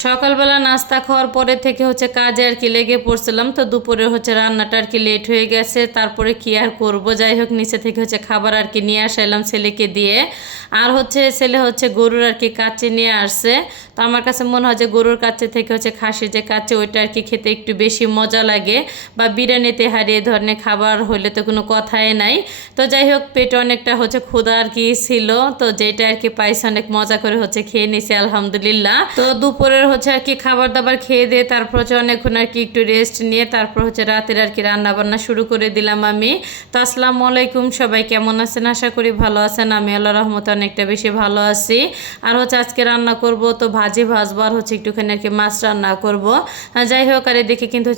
সকালবেলা নাস্তা খাওয়ার পরে থেকে কাজে লেগে পড়ছিলাম। তো দুপুরে রান্নাটা লেট হয়ে গেছে। তারপরে কি আর করব, যাই হোক নিচে থেকে খাবার নিয়ে আসাইলাম ছেলেকে দিয়ে। আর ছেলে গরুর কাচ্চি নিয়ে আসছে। তো আমার কাছে মনে হয় যে গরুর কাচ্চি থেকে খাসির যে কাচ্চি ওইটা খেতে একটু বেশি মজা লাগে, বা বিরিয়ানিতে হারিয়ে ধরনের খাবার হইলে তো কোনো কথাই নাই। তো যাই হোক পেটে অনেকটা ক্ষুধা ছিল, তো যেটা পাইছে অনেক মজা করে খেয়ে নিছি আলহামদুলিল্লাহ। তো দুপুরের খাবার দাবার খেয়ে দিয়ে তারপর অনেকক্ষণ একটু রেস্ট নিয়ে তারপর রাতের রান্না বান্না শুরু করে দিলাম আমি। তো আসসালামু আলাইকুম, সবাই কেমন আছেন? আশা করি ভালো আছেন। আমি আল্লাহর রহমতে অনেকটা বেশি ভালো আছি। আর আজকে রান্না করব তো ভাজি ভাজবো, আর একটুখানি মাছ রান্না করব। যাই হোক আর এদিকে কিন্তু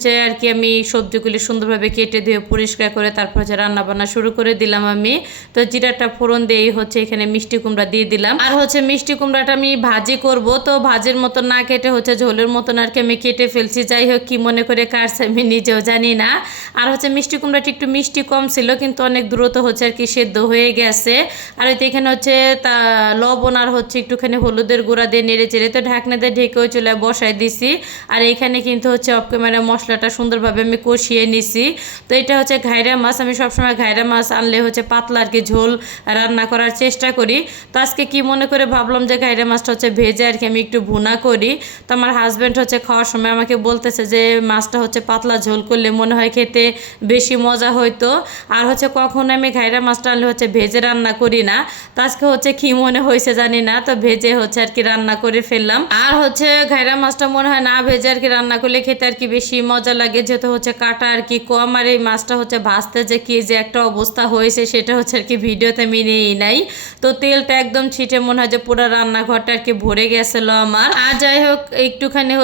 আমি সবজিগুলি সুন্দরভাবে কেটে ধুয়ে পরিষ্কার করে তারপর রান্না বান্না শুরু করে দিলাম আমি। তো জিরাটা ফোড়ন দিয়ে এখানে মিষ্টি কুমড়া দিয়ে দিলাম। আর মিষ্টি কুমড়াটা আমি ভাজি করব, তো ভাজির মতো না কেটে ঝোলের মতন আমি কেটে ফেলছি। যাই হোক কি মনে করে কাটছে আমি নিজেও জানি না। আর মিষ্টি কুমড়াটা একটু মিষ্টি কম ছিল, কিন্তু অনেক দ্রুত সেদ্ধ হয়ে গেছে। আর এখানে তা লবণ আর একটুখানি হলুদের গুঁড়া দিয়ে নেড়ে চেড়ে তো ঢাকনা দিয়ে ঢেকেও চলে বসাই দিছি। আর এখানে কিন্তু মশলাটা সুন্দরভাবে আমি কষিয়ে নিছি। তো এটা ঘাইরা মাছ। আমি সবসময় ঘাইরা মাছ আনলে পাতলা ঝোল রান্না করার চেষ্টা করি। তো আজকে কি মনে করে ভাবলাম যে ঘাইরা মাছটা ভেজে আমি একটু ভুনা করি। তো আমার হাজব্যান্ড খাওয়ার সময় আমাকে বলতেছে যে মাছটা পাতলা ঝোল করলে মনে হয় খেতে বেশি মজা হইতো। আর কখন আমি ঘাইরা মাছটা আনলে ভেজে রান্না করি না। তো আজকে কি মনে হয়েছে জানি না, তো ভেজে রান্না করে ফেললাম। আর ঘাইরা মাছটা মনে হয় না ভেজে রান্না করলে খেতে বেশি মজা লাগে, যেহেতু কাটা কম। আর এই মাছটা ভাজতে যে কি যে একটা অবস্থা হয়েছে সেটা ভিডিওতে আমি নেই নাই। তো তেলটা একদম ছিটে মনে হয় যে পুরো রান্নাঘরটা ভরে গেছিল আমার। আর যাই হোক একটুখানি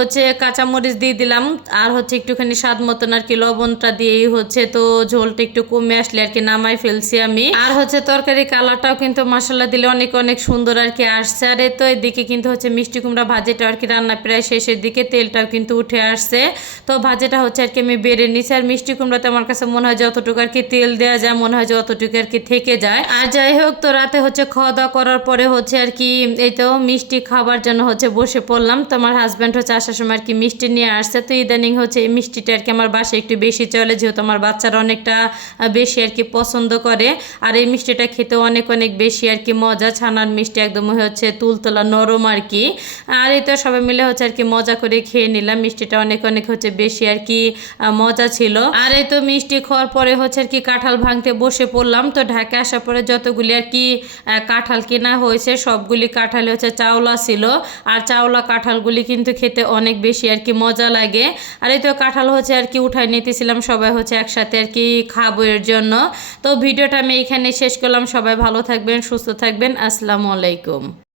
কাঁচামরিচ দিয়ে দিলাম, আর একটুখানি স্বাদ মতন লবণটা দিয়েই তো ঝোলটা একটু কমে আসলে নামাই ফেলছি আমি। আর তরকারি কালারটাও কিন্তু মশলা দিলে অনেক অনেক সুন্দর আসছে। আর তো এদিকে কিন্তু মিষ্টি কুমড়া ভাজিটা রান্না প্রায় শেষের দিকে, তেলটাও কিন্তু উঠে আসছে। তো ভাজিটা আমি বেড়ে নিচ্ছি। আর মিষ্টি কুমড়াতে আমার কাছে মনে হয় যতটুকু তেল দেওয়া যায় মনে হয় যে অতটুকু থেকে যায়। আর যাই হোক তো রাতে খাওয়া দাওয়া করার পরে এই তো মিষ্টি খাবার জন্য বসে পড়লাম। তো আমার হাজব্যান্ড আসার সময় মিষ্টি নিয়ে আসছে। তো ইদানিং এই মিষ্টিটা আমার বাসায় একটু বেশি চলে, যেহেতু আমার বাচ্চারা অনেকটা বেশি পছন্দ করে। আর এই মিষ্টিটা খেতে অনেক অনেক বেশি মজা। ছানার মিষ্টি একদম তুলতলা নরম আর এই তো সবাই মিলে মজা করে খেয়ে নিলাম। মিষ্টিটা অনেক অনেক বেশি মজা ছিল। আর এই তো মিষ্টি খাওয়ার পরে কাঁঠাল ভাঙতে বসে পড়লাম। তো ঢাকা আসার পরে যতগুলি কাঁঠাল কেনা হয়েছে সবগুলি কাঁঠাল চাওলা ছিল। আর চাওলা কাঁঠালগুলি কিন্তু খেতে অনেক বেশি মজা লাগে। আর এই তো কাঁঠাল উঠাই নিতেছিলাম সবাই একসাথে খাবো এর জন্য। তো ভিডিওটা আমি এখানে শেষ করলাম। সবাই ভালো থাকবেন, সুস্থ থাকবেন। আসসালামু আলাইকুম।